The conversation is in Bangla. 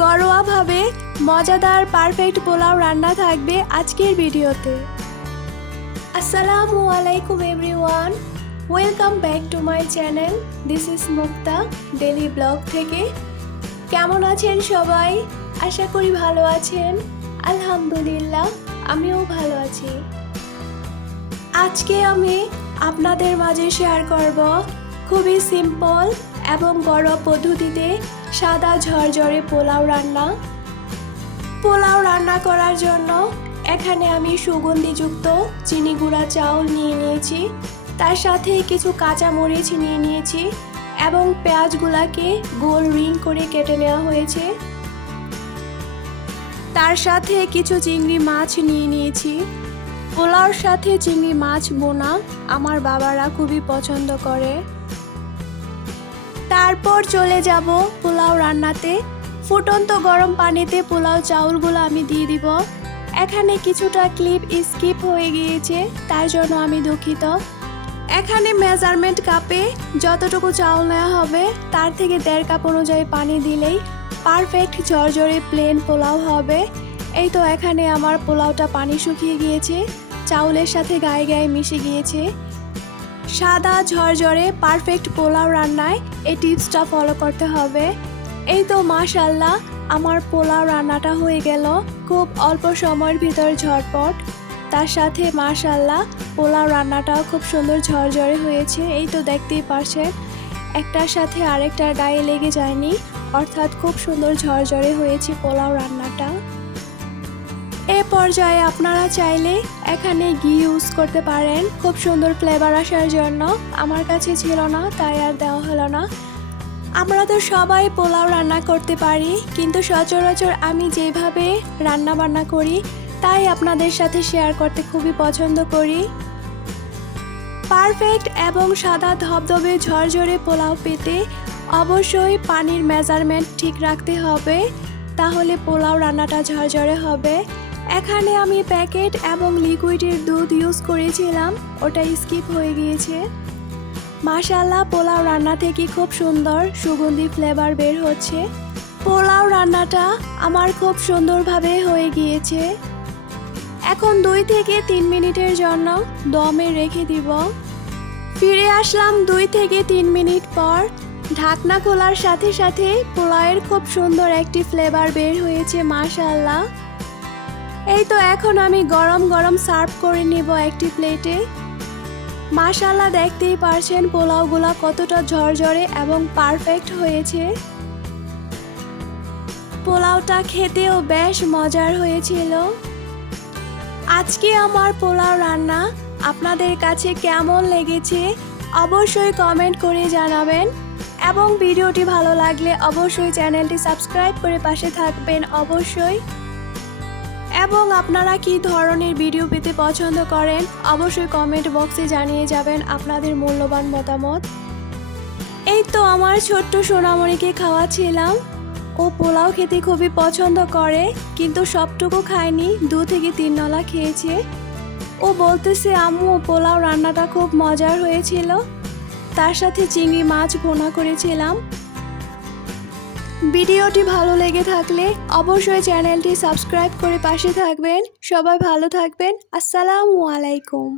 ঘরোয়াভাবে মজাদার পারফেক্ট পোলাও রান্না থাকবে আজকের ভিডিওতে। আসসালামু আলাইকুম everyone, welcome back to my channel. This is Mukta daily blog থেকে। কেমন আছেন সবাই? আশা করি ভালো আছেন। আলহামদুলিল্লাহ, আমিও ভালো আছি। আজকে আমি আপনাদের মাঝে শেয়ার করব খুবই সিম্পল এবং ঘরোয়া পদ্ধতিতে সাদা ঝরঝরে পোলাও রান্না। পোলাও রান্না করার জন্য এখানে আমি সুগন্ধিযুক্ত চিনি গুঁড়া চাউল নিয়ে নিয়েছি, তার সাথে কিছু কাঁচামরিচ নিয়ে নিয়েছি এবং পেঁয়াজগুলাকে গোল রিং করে কেটে নেওয়া হয়েছে। তার সাথে কিছু চিংড়ি মাছ নিয়ে নিয়েছি। পোলাওর সাথে চিংড়ি মাছ বোনা আমার বাবারা খুবই পছন্দ করে। তারপর চলে যাব পোলাও রান্নাতে। ফুটন্ত গরম পানিতে পোলাও চাউলগুলো আমি দিয়ে দিব। এখানে কিছুটা ক্লিপ স্কিপ হয়ে গিয়েছে, তার জন্য আমি দুঃখিত। এখানে মেজারমেন্ট কাপে যতটুকু চাউল নেওয়া হবে তার থেকে 1.5 কাপ অনুযায়ী পানি দিলেই পারফেক্ট ঝরঝরে প্লেন পোলাও হবে। এই তো এখানে আমার পোলাওটা পানি শুকিয়ে গিয়েছে, চাউলের সাথে গায়ে গায়ে মিশে গিয়েছে। সাদা ঝরঝরে পারফেক্ট পোলাও রান্নায় এই টিপসটা ফলো করতে হবে। এই তো মাশাআল্লাহ, আমার পোলাও রান্নাটা হয়ে গেল খুব অল্প সময়ের ভিতর ঝটপট। তার সাথে মাশাআল্লাহ পোলাও রান্নাটাও খুব সুন্দর ঝরঝরে হয়েছে। এই তো দেখতেই পারছেন, একটার সাথে আরেকটার গায়ে লেগে যায়নি, অর্থাৎ খুব সুন্দর ঝরঝরে হয়েছে পোলাও রান্নাটা। এ পর্যায়ে আপনারা চাইলে এখানে ঘি ইউজ করতে পারেন খুব সুন্দর ফ্লেভার আসার জন্য। আমার কাছে ছিল না, তাই আর দেওয়া হলো না। আমরা তো সবাই পোলাও রান্না করতে পারি, কিন্তু সচরাচর আমি যেভাবে রান্না বান্না করি তাই আপনাদের সাথে শেয়ার করতে খুবই পছন্দ করি। পারফেক্ট এবং সাদা ধবধবে ঝরঝরে পোলাও পেতে অবশ্যই পানির মেজারমেন্ট ঠিক রাখতে হবে, তাহলে পোলাও রান্নাটা ঝরঝরে হবে। এখানে আমি প্যাকেট এবং লিকুইডের দুধ ইউজ করেছিলাম, ওটা স্কিপ হয়ে গিয়েছে। মাশাআল্লাহ পোলাও রান্না থেকে খুব সুন্দর সুগন্ধি ফ্লেভার বের হচ্ছে। পোলাও রান্নাটা আমার খুব সুন্দরভাবে হয়ে গিয়েছে। এখন 2 থেকে 3 মিনিটের জন্য দমে রেখে দিব। ফিরে আসলাম 2 থেকে 3 মিনিট পর। ঢাকনা খোলার সাথে সাথে পোলাওয়ের খুব সুন্দর একটি ফ্লেভার বের হয়েছে মাশাআল্লাহ। এই তো এখন আমি গরম গরম সার্ভ করে নিব একটি প্লেটে। মাশাআল্লাহ দেখতেই পারছেন পোলাওগুলা কতটা ঝরঝরে এবং পারফেক্ট হয়েছে। পোলাওটা খেতেও বেশ মজার হয়েছিল। আজকে আমার পোলাও রান্না আপনাদের কাছে কেমন লেগেছে অবশ্যই কমেন্ট করে জানাবেন, এবং ভিডিওটি ভালো লাগলে অবশ্যই চ্যানেলটি সাবস্ক্রাইব করে পাশে থাকবেন অবশ্যই। এবং আপনারা কি ধরনের ভিডিও পেতে পছন্দ করেন অবশ্যই কমেন্ট বক্সে জানিয়ে যাবেন আপনাদের মূল্যবান মতামত। এই তো আমার ছোট্ট সোনামণিকে খাওয়াচ্ছিলাম। ও পোলাও খেতে খুবই পছন্দ করে, কিন্তু সবটুকু খায়নি, 2 থেকে 3 নলা খেয়েছে। ও বলতেছে আম্মু পোলাও রান্নাটা খুব মজার হয়েছিল, তার সাথে চিংড়ি মাছ ভুনা করেছিলাম। ভিডিওটি ভালো লেগে থাকলে অবশ্যই চ্যানেলটি সাবস্ক্রাইব করে পাশে থাকবেন। সবাই ভালো থাকবেন। আসসালামু আলাইকুম।